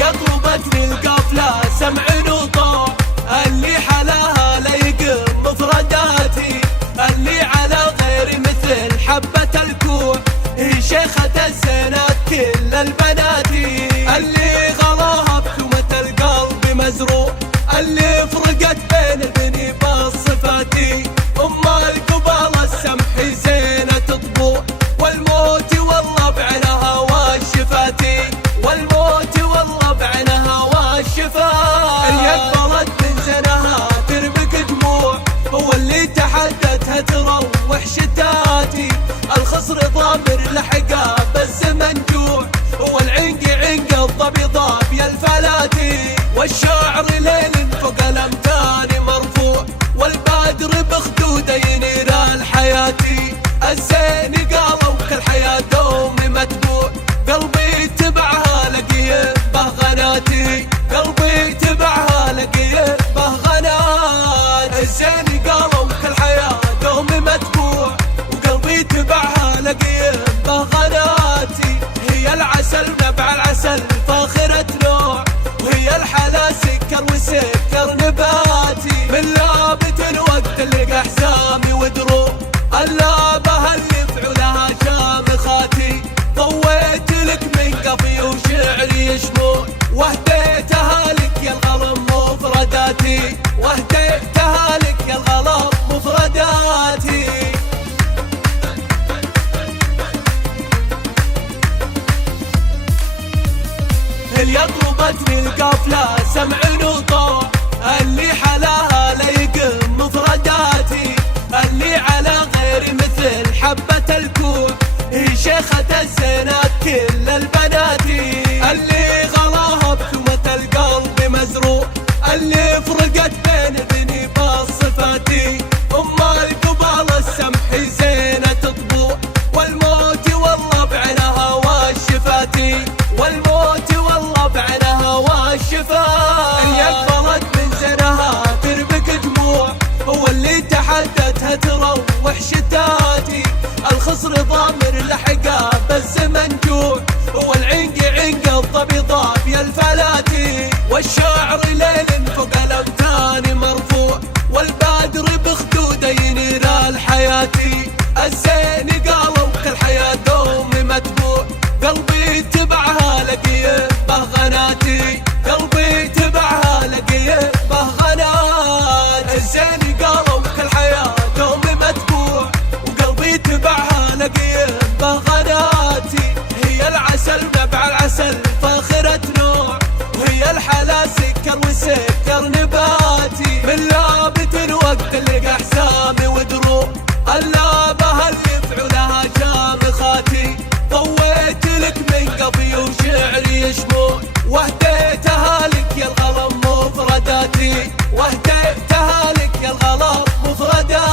يطلبتني القافلة سمع وطاع، اللي حلاها ليق مفرداتي، اللي على غير مثل حبة الكوع، هي شيخة الزينات كل البناتي، اللي غلاها بثومة القلب مزروع، اللي فرقت بين البني بالصفاتي، أم القبال السمح زينة طبوع، والموت والله بعلها والشفاتي، والموت والله بعلها والشفاء، اللي يقبلت من زنها تربك دموع، هو اللي تحدتها تروح شتاتي، الخصر ضامر لحقها بالزمن جوع، هو العنق عنق الظبي ضابي الفلاتي، والشاعر ليل فوق الامتان مرفوع، والبادر بخدوده ينير الحياتي، الزين قالوا كالحياة دومي متبوع، قلبي تبعها لقيه بهغناتي، قلبي تبعها لقيه بهغنات، الزين قالوا كالحياة دومي متبوع، وقلبي تبعها لقيه بهغناتي، هي العسل نبع العسل فاخرة نوع، وهي الحلا سكر وسكر نباتي، من لابة وقت اللقى حزامي ودروع، اللابة اللي فعلها شامخاتي، ضويت لك من قفي وشعري شموع، وهديتها لك يا الغلم مفرداتي، وهديتها لك يا الغلم مفرداتي. اللي يطلبتني القافلة سمع وطاع، اللي حلاها ليق مفرداتي، اللي على غير مثل حبة الكوع، هي شيخة الزينات كل البناتي، اللي غلاها بثومة القلب مزروع، اللي فرقت بين البني بالصفاتي، أم القبال السمح زينة طبوع، والموت والله بعلها والشفاتي، والموت والله بعلها والشفاء، اللي يقبلت من زنها تربك دموع، هو اللي تحدتها تروح شتاتي، الخصر ضامر لحقها بالزمن جوع، هو العنق عنق الظبي ضابي الفلاتي، والشاعر ليل فوق الامتان مرفوع، والبادر بخدوده ينير الحياتي، الزين قالوا كالحياة دومي متبوع، قلبي تبعها لقيه بهغناتي، قلبي تبعها لقيه بهغنات، الزين قالوا كالحياة دومي متبوع، وقلبي تبعها لقيه بهغناتي، هي العسل نبع العسل فاخرة نوع، وهي الحلا سكر وسكر نباتي، من لابة وقت اللقى حزامي ودروع، اللابة اللي فعلها شامخاتي، ضويت لك من قفي وشعري شموع، وهديتها لك يا الغلم مفرداتي، وهديتها لك يا الغلم مفرداتي.